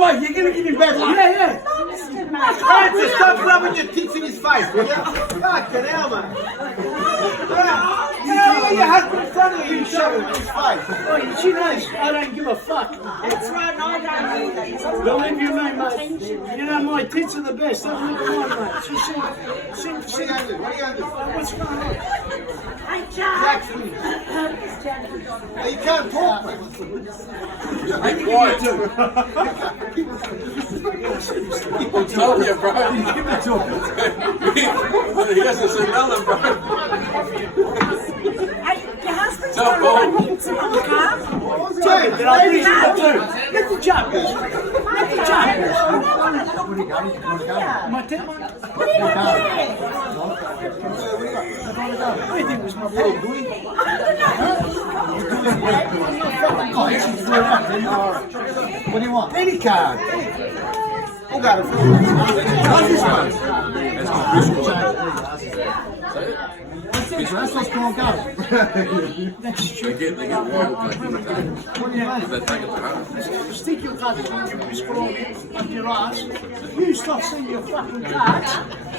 what? You're gonna give him back. Yeah. Francis, stop rubbing your tits in his face, will you? Fucking hell, man. You know when your husband in front of you, you shove it in his face. Oh, she knows I don't give a fuck. That's right, I don't either. Believe you me, mate. You know my tits are the best. Have a look at mine, mate. What are you going to do? What are you going to do? What's going on? Hey, Jack. Jackson. You can't talk, man. Hey, quiet. I'm telling you, bro. Give it to him. He hasn't said nothing, bro. Hey, your husband's Tell got Paul. a pizza on the car. Dude, did I bring you the food? Get the jug. Get the jug. My tip? What are you doing? I think it was my fault. What do you want? Any card. Who got it? That's what's going on. That's true. They get one. They take it to heart. Stick your cards on your scroll up your ass. You stop seeing your fucking cards,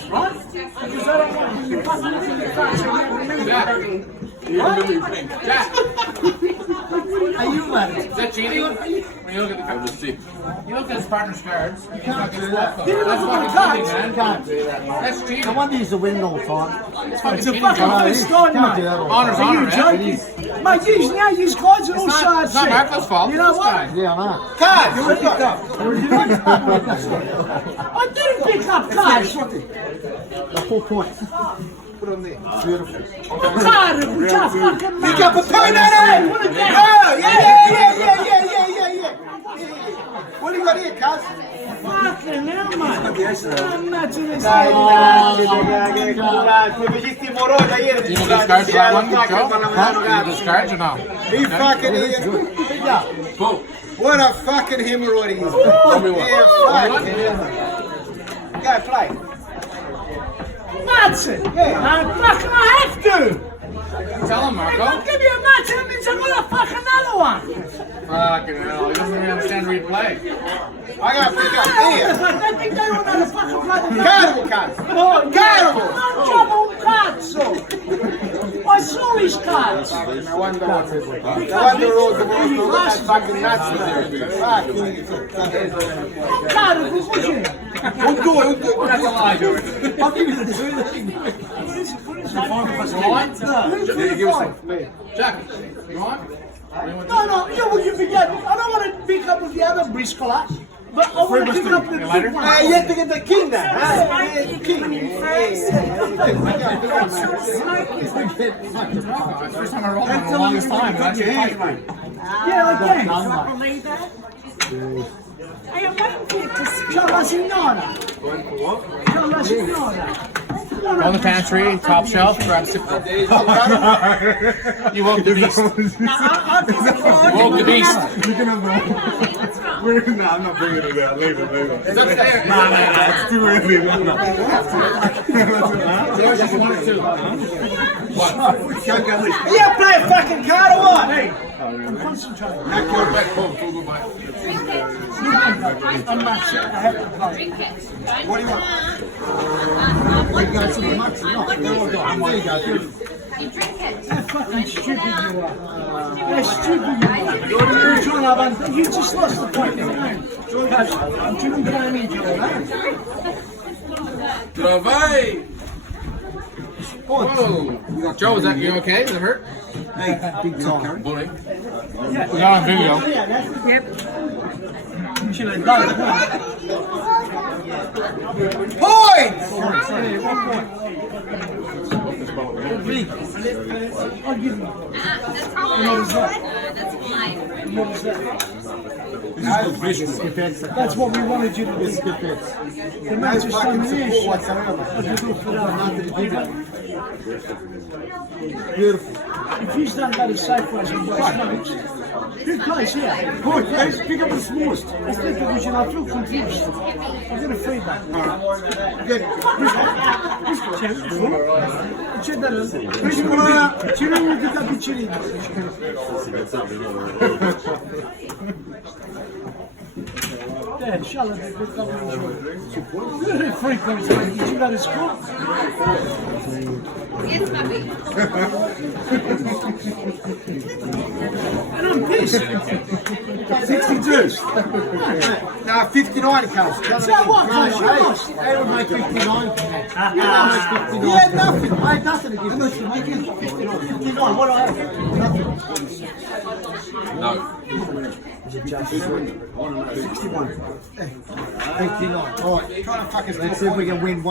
right? Because I don't want you fucking looking at your cards and you remember. Jack, Are you letting? is that cheating? When you look at the cards, you look at his partner's cards. You can't do that. You didn't That's look at fucking the cheating, cards. man. Can't do that, man. That's cheating. I want these to win all the time. It's fucking It's a cheating, fucking John. first time, Can't do mate. that all Honor's the time. Are you honor, man. joking? Mate, you know these guys are all sharp It's not shit. Marco's fault. You know This what? guy. Yeah, I know. Cards! I didn't pick up cards. The 4 points. Put on there. Beautiful. Card, which I fucking Pick up a pen, Hey, what a Oh, damn. yeah. What do you got here, cuz? Fucking hell, mate. I'm not to this. You know these cards for that one, Joe? You know these cards or no? He fucking is. Yeah. Boom. What a fucking hemorrhoid he is. me one. Yeah, fucking hell. Go play. That's it. I'm fucking, I have to. Tell him, If I Marco. give you a match, that means I'm gonna fuck another one. Fucking hell. He doesn't really understand where you play. I gotta pick up I here. think they want to fucking play the Carnival cards. Oh, Carnival. no trouble cards, so. I saw his cards. No wonder all the world look at fucking nuts there. Carnival, would you? Don't do it. That's a lie, Joe. I'll give you the two. Jack, you want? No, you would you forget? I don't want to pick up with the other briscola, but I want to pick up the big one. You have to get the king then. It's the first time I rolled in the longest time. That's your fight, mate. Yeah, I can. Don't believe that. Hey, I'm waiting for you to see. C'ho la signora. C'ho la signora. Go in the pantry, top shelf, grab some. You woke the beast. You woke the beast. You can have one. No, I'm not bringing it out. Leave it. It's upstairs. Nah, it's too early. No. Yeah, play a fucking card or what? I'm concentrating. I'm not sure. I have to play. What do you want? How fucking stupid you are. How stupid you are. You're trying to have you just lost the fucking game. I'm trying to blame each other. Travai! Whoa! Joe, is that you okay? Is it hurt? Big time. Bully. We got on video. Should have done it. Points! I'll give you. What is that? That's what we wanted you to do. The match is Fucking done support here. whatsoever. Beautiful. If he's done better safe ways and West Notes, good place here. Good, let's pick up the smallest. That's the division. I feel confused. I'm going to feed that. Good. C'è da ci non mi da piccerino. Yeah, inshallah, they'll come and enjoy it. Very frequent. Did you got his score? Yes, Bobby. And I'm pissed. 62. Now 59 comes. So what? You lost. I would make 59. You lost. He had nothing. I had nothing to give. How much you make him? 59. 59. What do I have? Nothing. No. 61. 59. All right. Try to fuck us. Let's see if we can win one.